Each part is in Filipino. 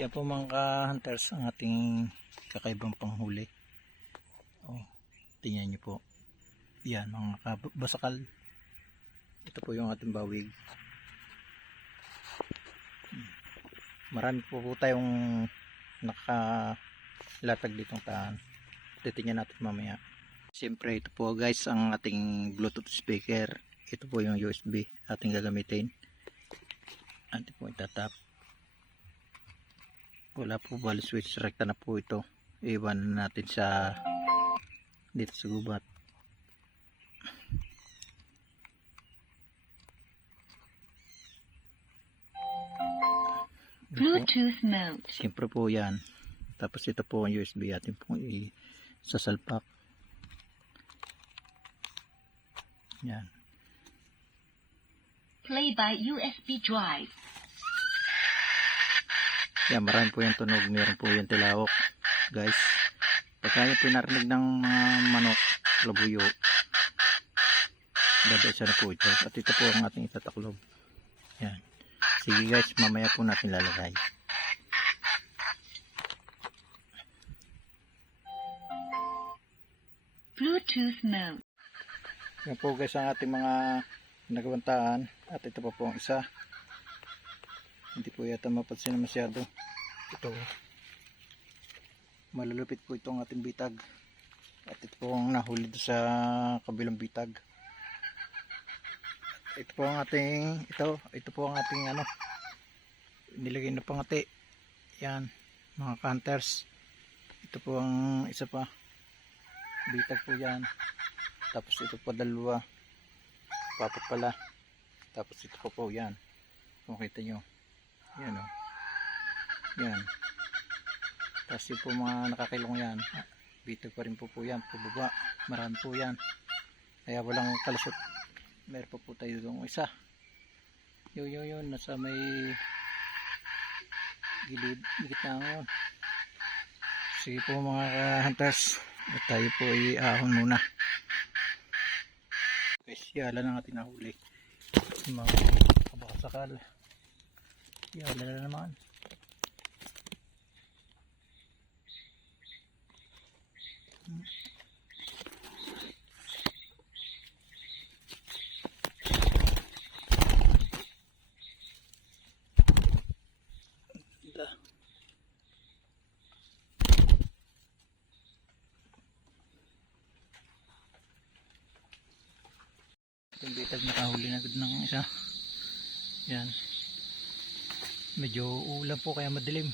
Yan po mga ka-hunters ang ating kakaibang panghuli. Oh, tingnan niyo po. Yan mga kabasakal. Ito po yung ating bawig. Marami po po tayong nakalatag ditong taan. Titingnan natin mamaya. Siyempre ito po guys ang ating bluetooth speaker. Ito po yung USB ating gagamitin. Ating po itatap. Wala po bali switch. Rekta na po ito. Iwan natin sa dito sa gubat. Bluetooth mode. Siyempre po yan. Tapos ito po ang USB atin po isasalpak. Yan. Play by USB drive. Yan, marami po yung tunog. Meron po yung tilawok. Guys, pagka yung pinarinig ng mga manok, labuyo, dadasa na po ito. At ito po ang ating itataklob. Yan. Sige guys, mamaya po natin lalagay. Bluetooth mode. Yan po guys ang ating mga nagawantaan. At ito pa po ang isa. Hindi po yata mapansin na masyado. Ito. Malulupit po itong ating bitag. At ito po ang nahuli sa kabilang bitag. Ito po ang ating, ito, ito po ang ating ano, nilagay na pangati. Yan, mga counters. Ito po ang isa pa. Bitag po yan. Tapos ito pa dalawa. Papat pala. Tapos ito pa po yan. Kung kita nyo. Yan o. Yan. Tapos yung po mga nakakilong yan. Bitag pa rin po po yan. Pababa. Marami po yan. Kaya walang kalusot. Meron pa po tayo doon isa. Yun yun yun. Nasa may gilid. Gitna ngayon. Sige po mga hunters. At tayo po ay ahon muna. Spesyala ng ating nahuli. Yung Mga kabakasakal. Yala na naman. Da. Yung bitag nakahuli na agad ng isa. Yan. Medyo ulan po kaya madilim.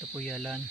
Ito po yalan.